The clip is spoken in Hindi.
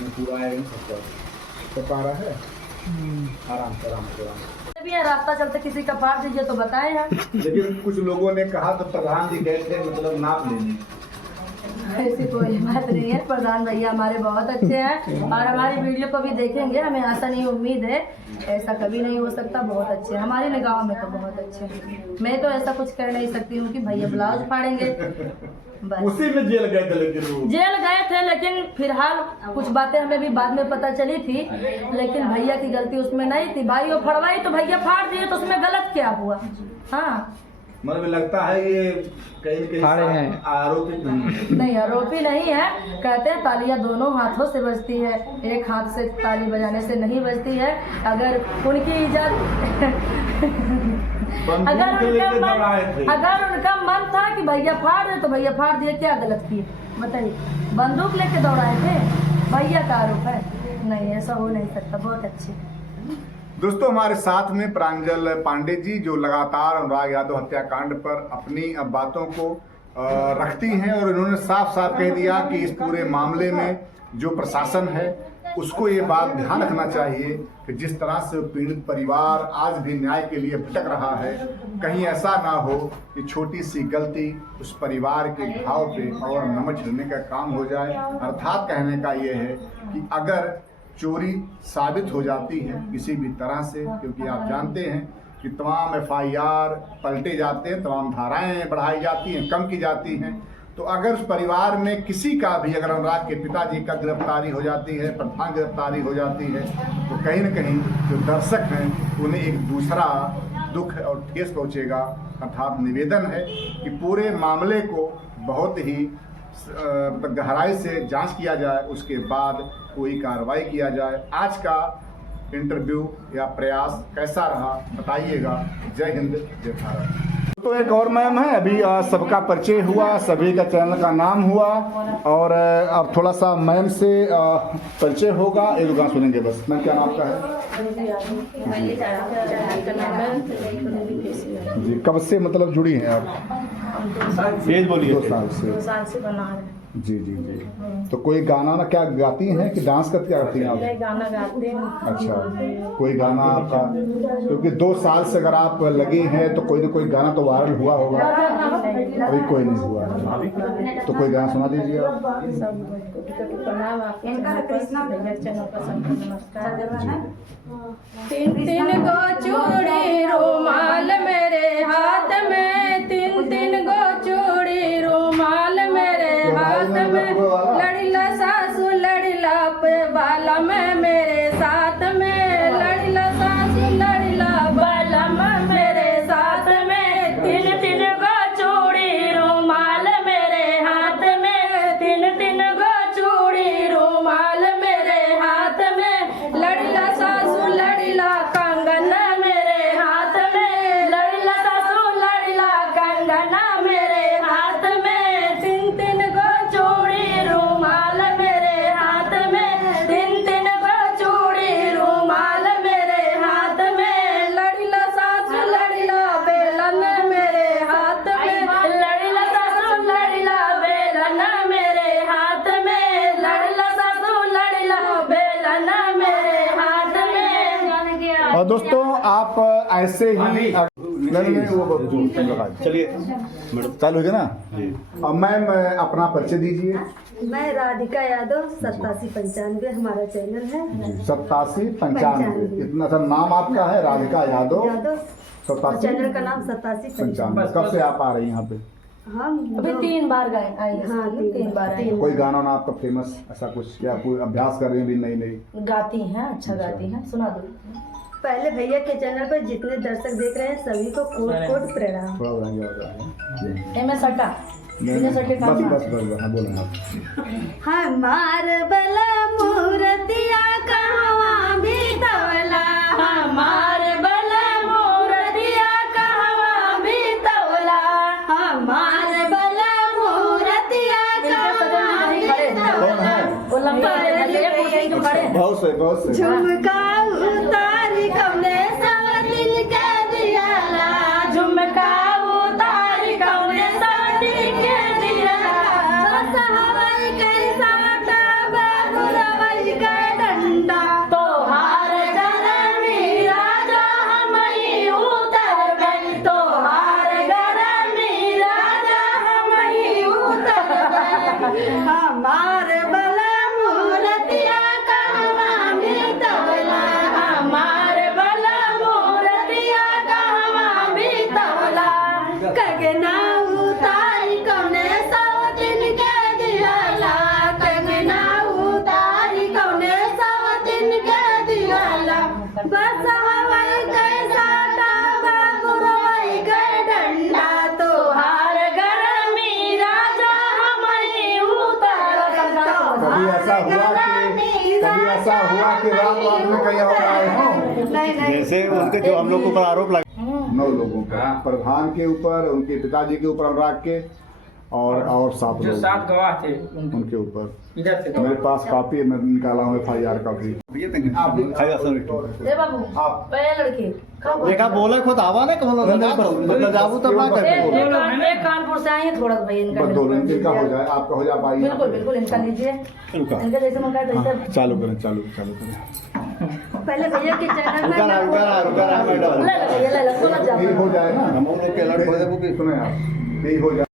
पूरा आएगा नहीं तो पा रहा है। आराम से आराम से आराम से। भी है रास्ता चलते किसी का फाड़ दीजिए तो बताएं हम। लेकिन कुछ लोगों ने कहा तो प्रधान जी गए थे मतलब नाप लेने। ऐसी कोई बात नहीं है, प्रधान भैया हमारे बहुत अच्छे हैं और हमारी वीडियो को भी देखेंगे, हमें आशा नहीं उम्मीद है, ऐसा कभी नहीं हो सकता। बहुत अच्छे हैं हमारी निगाहों में तो बहुत अच्छे हैं। मैं तो ऐसा कुछ कर नहीं सकती हूँ कि भैया ब्लाउज फाड़ेंगे बस। उसी में जेल गए थे लेकिन वो जेल गए थे, लेकिन फिलहाल कुछ बातें हमें भी बाद में पता चली थी, लेकिन भैया की गलती उसमें नहीं थी। भाई वो फड़वाई तो भैया फाड़ दिए, तो उसमें गलत क्या हुआ? हाँ मन में लगता है ये कहीं हैं आरोपित नहीं, आरोपी नहीं है। कहते हैं तालियां दोनों हाथों से बजती है, एक हाथ से ताली बजाने से नहीं बजती है। अगर उनकी इजाजत अगर उनका मन था कि भैया फाड़ दे तो भैया फाड़ दिए, क्या गलत किए बताइए? बंदूक लेके दौड़ाए थे, भैया का आरोप है? नहीं, ऐसा हो नहीं सकता। बहुत अच्छी। दोस्तों हमारे साथ में प्रांजल पांडे जी जो लगातार अनुराग यादव हत्याकांड पर अपनी बातों को रखती हैं और इन्होंने साफ साफ कह दिया कि इस पूरे मामले में जो प्रशासन है उसको ये बात ध्यान रखना चाहिए कि जिस तरह से पीड़ित परिवार आज भी न्याय के लिए भटक रहा है, कहीं ऐसा ना हो कि छोटी सी गलती उस परिवार के घाव पे और नमक छिड़ने का काम हो जाए। अर्थात कहने का ये है कि अगर चोरी साबित हो जाती है किसी भी तरह से, क्योंकि आप जानते हैं कि तमाम FIR पलटे जाते हैं, तमाम धाराएं बढ़ाई जाती हैं, कम की जाती हैं, तो अगर उस परिवार में किसी का भी, अगर अनुराग के पिताजी का गिरफ्तारी हो जाती है, प्रधान गिरफ्तारी हो जाती है, तो कहीं न कहीं जो दर्शक हैं उन्हें एक दूसरा दुख और ठेस पहुँचेगा। अर्थात निवेदन है कि पूरे मामले को बहुत ही गहराई से जांच किया जाए, उसके बाद कोई कार्रवाई किया जाए। आज का इंटरव्यू या प्रयास कैसा रहा बताइएगा। जय हिंद, जय भारत। तो एक और मैम है, अभी सबका परिचय हुआ, सभी का चैनल का नाम हुआ और अब थोड़ा सा मैम से परिचय होगा। एक गाना सुनेंगे बस। मैम क्या नाम आपका है? जी, कब से मतलब जुड़ी हैं आप? तेज बोलिए। 2 साल से बना रहे हैं। जी जी जी। तो कोई गाना ना क्या गाती हैं कि डांस करती करती हैं आप? गाना गाते हैं। अच्छा, कोई गाना आपका, क्योंकि 2 साल से अगर आप लगी हैं तो कोई ना कोई गाना तो वायरल हुआ होगा। अभी कोई नहीं हुआ है, तो कोई गाना सुना दीजिए आप। तीन गो चूड़ी रुमाल मेरे हाथ में, तीन गो चूड़ी रुमाल मेरे हाथ में, लड़ीला सासू लड़ीला पे बाला में मेरे साथ में, लड़ीला सासू लड़ीला बाला में मेरे साथ में, तीन गो चूड़ी रुमाल मेरे हाथ में, तीन गो चूड़ी रुमाल मेरे हाथ में, लड़ीला सासू लड़ीला कंगन मेरे हाथ में, लड़ीला सासू लड़ीला कंगन मेरे हाथ में, तीन गो चूड़ी रुमाल मेरे हाथ में, तीन गो चूड़ी रुमाल मेरे हाथ में, लड़ीला सासू लड़ीला बेलन मेरे हाथ में, लड़ीला सासू लड़ीला बेलन मेरे हाथ में, लड़ीला सासू लड़ीला बेलन मेरे हाथ में। और दोस्तों आप ऐसे ही नहीं वो चलिए मैडम चालू है ना। अब मैम अपना परिचय दीजिए। मैं राधिका यादव, 8795 हमारा चैनल है। 8795 इतना सा नाम आपका है, राधिका यादव। 87 चैनल का नाम 8795। कब से आप आ रही हैं यहाँ पे? हम अभी 3 बार गए। हाँ, 3 बार आए। कोई गाना ना आपका फेमस ऐसा कुछ, या कोई अभ्यास कर रही हैं? नई गाती हैं, अच्छा गाती हैं, सुना दो। पहले भैया के चैनल पर जितने दर्शक देख रहे हैं सभी को कोट प्रणाम। सटा बस हाँ बोलें आप। हमार बला मूर्तिया कहवा बीतवला, हमार बला मूर्तिया कहवा बीतवला, हमार बला मूर्तिया कहवा बीतवला, बहुत से झुमका उतारी कौने सावतिन के दियाला, झुमका उतारी कौने सावतिन के दियाला, सस हवाई के साटा बाबुरवई बस हवाई कैसा टाका गुरवाई के डंडा तो हार घर में राजा हमारी उतर कभी ऐसा हुआ कि रात में कहीं और आए हों? जैसे उनके जो हम लोग को ऊपर आरोप लगा 9 लोगों का, प्रधान के ऊपर, उनके पिताजी के ऊपर, अनुराग के और 7 जो लोग 7 गवाह थे उनके ऊपर। इधर से मेरे पास कॉपी है, मैं निकाला हूँ FIR कॉपी। ए बाबू पहले लड़के देखा बोले खुद आवा ना कमल मतलब जाबू तब ना कर कानपुर से आए हैं थोड़ा भाई इनका बस 2 मिनट इनका हो जाए, आपका हो जाए पाई। बिल्कुल बिल्कुल इनका लीजिए इनका जैसे मौका है चालू करें, चालू करें। पहले भैया के चैनल में रुका मैडम ले लो, ये ले लो, खोला जाओ। यही हो जाए ना, हम लोग के अलर्ट हो जाए सुने आप, यही हो जाए।